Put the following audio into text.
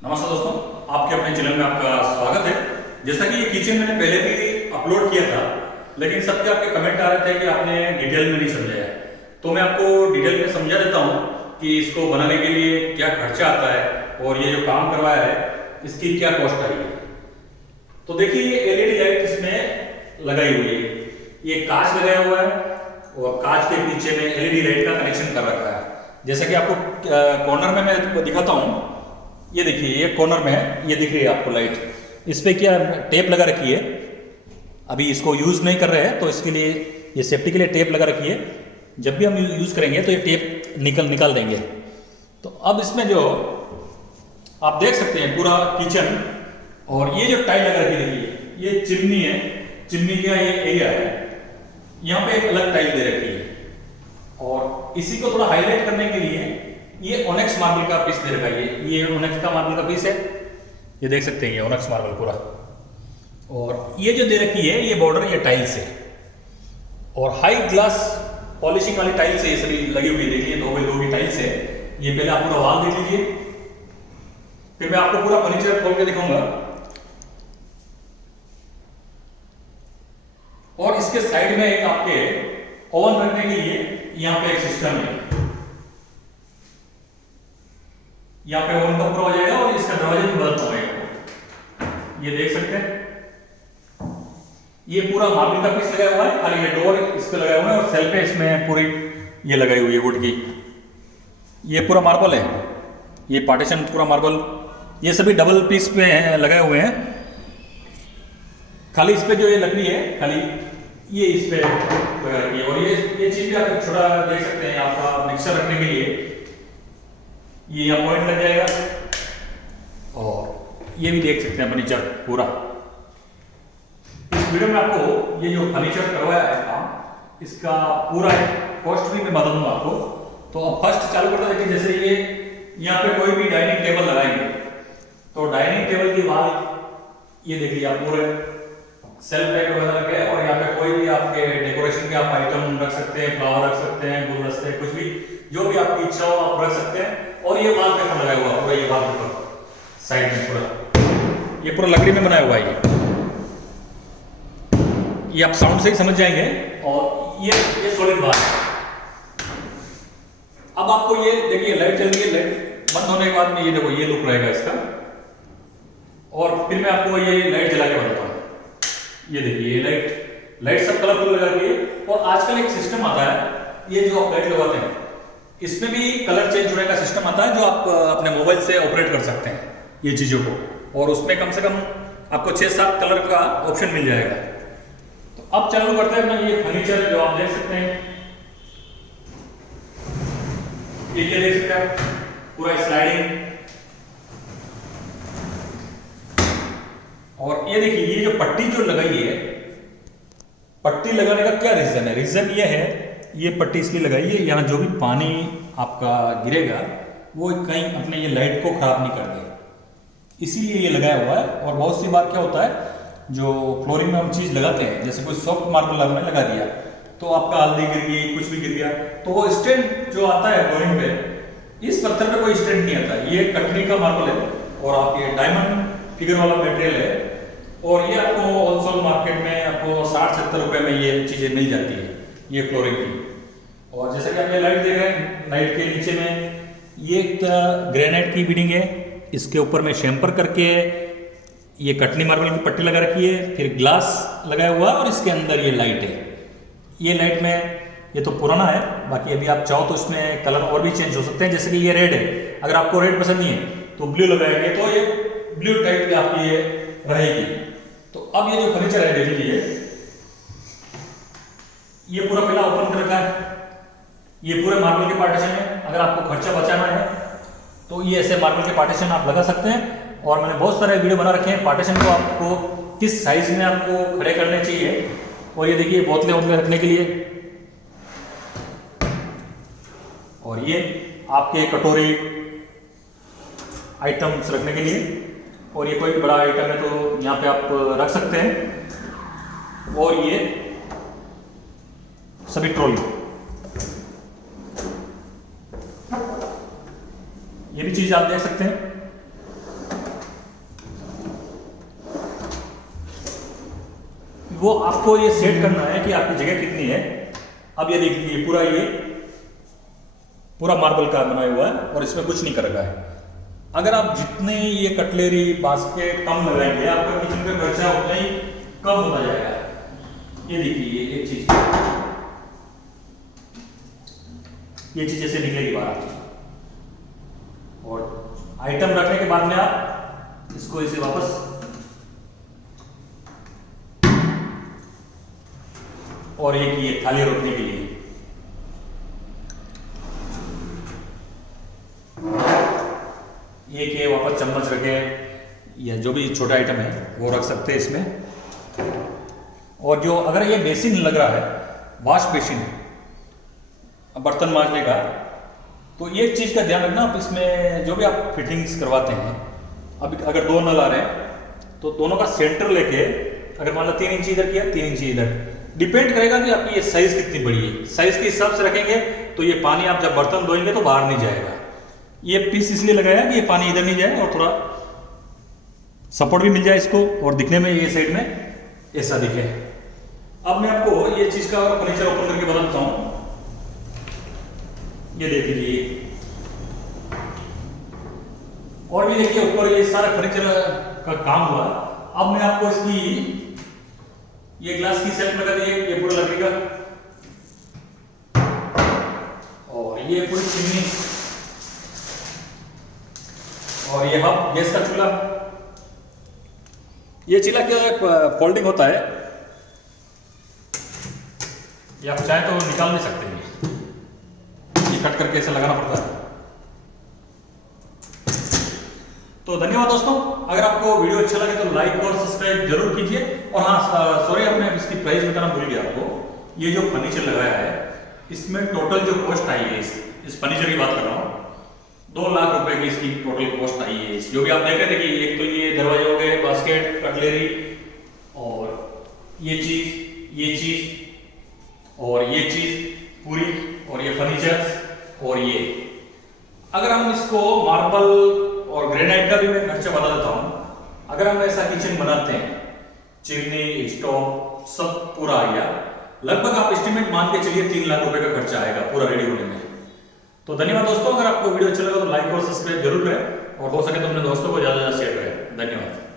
नमस्कार दोस्तों, आपके अपने चैनल में आपका स्वागत है। जैसा कि ये किचन मैंने पहले भी अपलोड किया था, लेकिन सबके आपके कमेंट आ रहे थे कि आपने डिटेल में नहीं समझाया। तो मैं आपको डिटेल में समझा देता हूँ कि इसको बनाने के लिए क्या खर्चा आता है और ये जो काम करवाया है इसकी क्या कॉस्ट आई है। तो देखिए, ये एलईडी लाइट इसमें लगाई हुई है, ये कांच लगाया हुआ है और कांच के पीछे में एलईडी लाइट का कनेक्शन कर रखा है। जैसा कि आपको कॉर्नर में मैं दिखाता हूँ, ये देखिए, ये कॉर्नर में है, ये दिख रही है आपको लाइट। इस पे क्या टेप लगा रखी है। अभी इसको यूज़ नहीं कर रहे हैं तो इसके लिए ये सेफ्टी के लिए टेप लगा रखी है। जब भी हम यूज़ करेंगे तो ये टेप निकाल देंगे। तो अब इसमें जो आप देख सकते हैं पूरा किचन, और ये जो टाइल लगा रखी है, देखिए ये चिमनी है, चिमनी का ये एरिया है, यहाँ पे एक अलग टाइल दे रखी है। और इसी को थोड़ा हाईलाइट करने के लिए ये ओनेक्स मार्बल का पीस दे रखा है। ये ओनेक्स का मार्बल का पीस है, ये देख सकते हैं, ये ओनेक्स मार्बल पूरा। और ये जो दे रखी है ये बॉर्डर ये टाइल्स है, और हाई ग्लास पॉलिशिंग वाली टाइल्स है, ये सभी लगी हुई है। देखिए 2x2 की टाइल्स है। ये पहले आप पूरा वॉल देख लीजिए, फिर मैं आपको पूरा फर्नीचर खोल के दिखाऊंगा। और इसके साइड में एक आपके ओवन रखने के लिए यहाँ पे एक सिस्टम है, यहाँ पे ओवन का पूरा हो जाएगा और इसका दरवाजे भी बदलना होगा। ये देख सकते हैं, ये पूरा मार्बल का पीस लगाया हुआ है, खाली ये डोर इस पे लगाया हुआ है और सेल पे इसमें पूरी ये लगाई हुई है वुड की। ये पूरा मार्बल है, ये पार्टीशन पूरा मार्बल, ये सभी डबल पीस पे लगाए हुए हैं। खाली इस पे जो ये लकड़ी है, खाली ये इस पे लगा रखी है। और ये चीज भी आप छोटा देख सकते हैं, आपका मिक्सर रखने के लिए ये यहाँ पॉइंट लग जाएगा। और ये भी देख सकते हैं फर्नीचर पूरा। इस वीडियो में आपको ये जो फर्नीचर करवाया है काम, इसका पूरा कॉस्ट भी मैं बता दूंगा आपको। तो अब फर्स्ट चालू करते देखिए, जैसे ये यहाँ पे कोई भी डाइनिंग टेबल लगाएंगे तो डाइनिंग टेबल की वॉल ये देखिए आप पूरे सेल्फ टाइप वगैरह लगे, और यहाँ पे कोई भी आपके डेकोरेशन के आप आइटम रख सकते हैं, फ्लावर रख सकते हैं, गुलदस्ते, कुछ भी जो भी आपकी इच्छा हो आप रख सकते हैं। और ये वॉल पेपर लगाया हुआ पूरा, ये वॉल पेपर साइड में पूरा, ये पूरा लकड़ी में बनाया हुआ है। ये आप साउंड से ही समझ जाएंगे। और ये सॉलिड वॉल। अब आपको ये देखिए लाइट चल रही है, लाइट बंद होने के बाद में ये देखो ये लुक रहेगा इसका। और फिर मैं आपको ये लाइट जला के बताता हूँ। ये देखिए ये लाइट सब कलरफुल लगा रही है। और आजकल एक सिस्टम आता है, ये जो आप लाइट लगाते हैं इसमें भी कलर चेंज होने का सिस्टम आता है, जो आप अपने मोबाइल से ऑपरेट कर सकते हैं ये चीजों को। और उसमें कम से कम आपको 6-7 कलर का ऑप्शन मिल जाएगा। तो अब चालू करते हैं अपना ये फर्नीचर, जो आप देख सकते हैं, ये देख सकते हैं पूरा स्लाइडिंग। और ये देखिए ये जो पट्टी जो लगाई है, पट्टी लगाने का क्या रीजन है? रीजन ये है, ये पट्टी इसलिए लगाई है, यहाँ जो भी पानी आपका गिरेगा वो कहीं अपने ये लाइट को खराब नहीं कर दे, इसीलिए ये लगाया हुआ है। और बहुत सी बार क्या होता है, जो फ्लोरिंग में हम चीज लगाते हैं, जैसे कोई सॉफ्ट मार्बल हमने लगा दिया तो आपका हल्दी गिर गई, कुछ भी गिर गया, तो वो स्टैंड जो आता है फ्लोरिंग पे, इस पत्थर पे कोई स्टैंड नहीं आता। ये कटनी का मार्बल है और आप ये डायमंड फिगर वाला मटेरियल है। और ये आपको होलसेल मार्केट में आपको 60-70 रुपए में ये चीजें मिल जाती है, ये फ्लोरिंग की। और जैसा कि आप ये लाइट देख रहे हैं, लाइट के नीचे में ये ग्रेनाइट की बीडिंग है, इसके ऊपर में शेम्पर करके ये कटनी मार्बल की पट्टी लगा रखी है, फिर ग्लास लगाया हुआ, और इसके अंदर ये लाइट है। ये लाइट में ये तो पुराना है, बाकी अभी आप चाहो तो इसमें कलर और भी चेंज हो सकते हैं। जैसे कि ये रेड है, अगर आपको रेड पसंद नहीं है तो ब्लू लगाएंगे तो ये ब्लू टाइप की आपकी ये रहेगी। तो अब ये जो फर्नीचर है देख लीजिए, ये पूरा पहला ओपन कर रखा है, ये पूरे मार्बल के पार्टीशन है। अगर आपको खर्चा बचाना है तो ये ऐसे मार्बल के पार्टीशन आप लगा सकते हैं। और मैंने बहुत सारे वीडियो बना रखे हैं पार्टीशन को आपको किस साइज में आपको खड़े करने चाहिए। और ये देखिए बोतलें उनमें रखने के लिए, और ये आपके कटोरी आइटम्स रखने के लिए, और ये कोई बड़ा आइटम है तो यहाँ पे आप रख सकते हैं। और ये सभी ट्रॉली, ये भी चीज आप देख सकते हैं। वो आपको ये सेट करना है कि आपकी जगह कितनी है। अब ये देखिए पूरा मार्बल का बनाया हुआ है और इसमें कुछ नहीं कर रखा है। अगर आप जितने ये कटलेरी बास्केट कम लगाएंगे आपका किचन का खर्चा उतना ही कम होता जाएगा। ये देखिए एक चीज, ये चीज ऐसे निकलेगी बाहर और आइटम रखने के बाद में आप इसको इसे वापस और एक ये थाली रखने के लिए एक ये वापस चम्मच रखे या जो भी छोटा आइटम है वो रख सकते हैं इसमें। और जो अगर ये बेसिन लग रहा है, वॉश बेसिन बर्तन मांजने का, तो एक चीज़ का ध्यान रखना आप इसमें जो भी आप फिटिंग्स करवाते हैं, अब अगर 2 नल आ रहे हैं तो दोनों का सेंटर लेके अगर मान लो 3 इंच इधर किया 3 इंच इधर, डिपेंड करेगा कि आपकी ये साइज कितनी बड़ी है। साइज के हिसाब से रखेंगे तो ये पानी आप जब बर्तन धोएंगे तो बाहर नहीं जाएगा। ये पीस इसलिए लगाया कि ये पानी इधर नहीं जाए और थोड़ा सपोर्ट भी मिल जाए इसको और दिखने में ये साइड में ऐसा दिखे। अब मैं आपको ये चीज का फर्नीचर ओपन करके बताता हूं। ये देख लीजिए और भी देखिए ऊपर ये सारा फर्नीचर का काम हुआ। अब मैं आपको इसकी ये ग्लास की सेट लगा दी, ये पूरा लकड़ी का और ये पूरी चिमनी और ये हब गैस का चूल्हा। ये चूल्हा क्या फोल्डिंग होता है, ये आप चाहे तो निकाल नहीं सकते हैं, ये कट करके ऐसा लगाना पड़ता है। तो धन्यवाद दोस्तों, अगर आपको वीडियो अच्छा लगे तो लाइक और सब्सक्राइब जरूर कीजिए। और हाँ सॉरी, आपने इसकी प्राइस बताना भूल गया आपको। ये जो फर्नीचर लगाया है इसमें टोटल जो कॉस्ट आई है, इस फर्नीचर की बात कर रहा हूँ, 2 लाख रुपए की इसकी टोटल कॉस्ट आई है। जो भी आप देख रहे थे कि एक तो ये दरवाजे हो गए, बास्केट, कटलेरी और ये चीज और ये चीज पूरी और ये फर्नीचर और ये, अगर हम इसको मार्बल और ग्रेनाइट का भी मैं खर्चा बता देता हूं। अगर हम ऐसा किचन बनाते हैं, चिमनी स्टोव सब पूरा आ गया, लगभग आप एस्टिमेट मान के चलिए 3 लाख रुपए का खर्चा आएगा पूरा रेडी होने में। तो धन्यवाद दोस्तों, अगर आपको वीडियो अच्छा लगा तो लाइक और सब्सक्राइब जरूर करें और हो सके तो अपने दोस्तों को ज्यादा से ज्यादा शेयर करें। धन्यवाद।